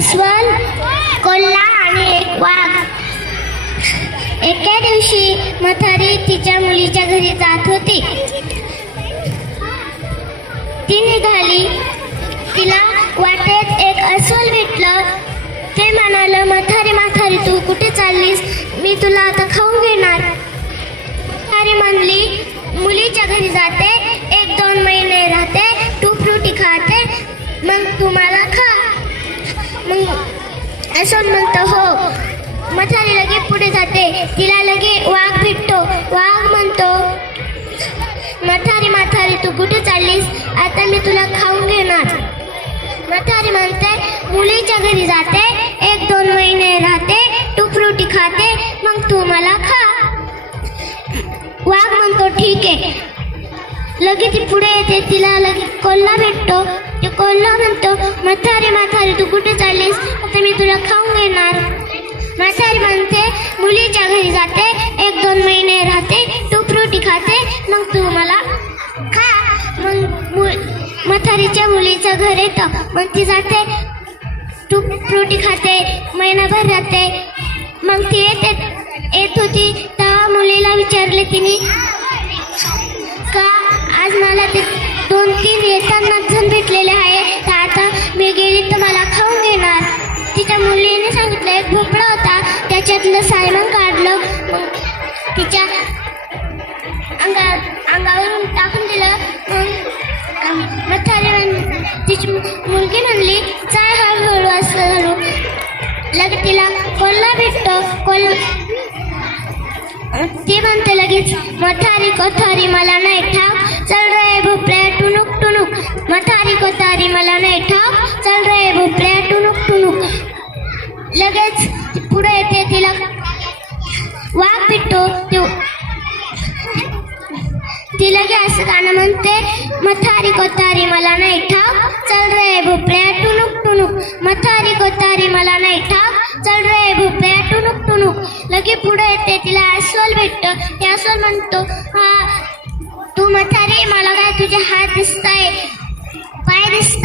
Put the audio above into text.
अस्वल, कोल्हा आणि एक वाघ. एके दिवशी म्हातारी तिच्या मुलीच्या घरी जात होती. ती निघाली. तिला वाटेत एक अस्वल भेटलं. ते म्हणालं, म्हातारी म्हातारी तू कुठे चाललीस? मी तुला आता खाऊन घेणार. म्हातारी म्हणली, मुलीच्या घरी जाते, 1-2 महिने राहते, तू फ्रुटी खाते, मग तू मला खा. मग अस्वल म्हणतो हो. म्हातारी लगे पुढे जाते. तिला लगे वाघ भेटतो. वाघ म्हणतो, म्हातारी म्हातारी तू कुठे चाललीस? आता मी तुला खाऊन घेणार. म्हातारी म्हणते, मुलीच्या घरी जाते, 1-2 महिने राहते, तू फ्रुटी खाते, मग तू मला खा. वाघ म्हणतो ठीक आहे. लगे ती पुढे येते. तिला लगे कोल्हा भेटतो. ते कोल्हा म्हणतो, म्हातारी म्हातारी तू कुठे चाललीस? आता मी तुला खाऊन घेणार. म्हातारी म्हणते, मुलीच्या घरी जाते, 1-2 महिने राहते, तू फ्रुटी खाते, मग तू मला खा. मग म्हातारीच्या मुलीचं घर येतं. मग ती जाते, तू फ्रुटी खाते, महिनाभर राहते. मग ती येत होती तेव्हा मुलीला विचारले तिने, का आज मला ते 2-3 येताना जण भेटलेले आहे, तर आता मी गेली तर मला खाऊन घेणार. तिच्या मुलीने सांगितलं, एक भोपळा होता, त्याच्यातलं सायमन काढलं, मग तिच्या अंगावरून टाकून दिलं. मग म्हातारी तिची मुलगी म्हणली, चाय हळूहळू असं हळू. लगेच तिला कोल्हा भेटतो. ती म्हणते लगेच, म्हातारी कोतारी मला नाही ठाव, चल रे भोपळ्या टुनुक टुनुक. म्हातारी कोतारी मला नाही ठाव, चल रे भोपळ्या टुनुक टुनुक. लगेच पुढे येते. तिला वाघ भेटतो. ती लगे असं गाणं म्हणते, म्हातारी कोतारी मला नाही ठाव, चल रे भोपळ्या टुनुक टुनुक. म्हातारी कोतारी मला नाही ठाव, चल रे भोपळ्या टुनुक टुनुक. लगे पुढे येते. तिला अस्वल भेटतं. ते अस्वल म्हणतो, हा तू म्हातारी, मला काय तुझे हात दिसताय, पाय दिसताय?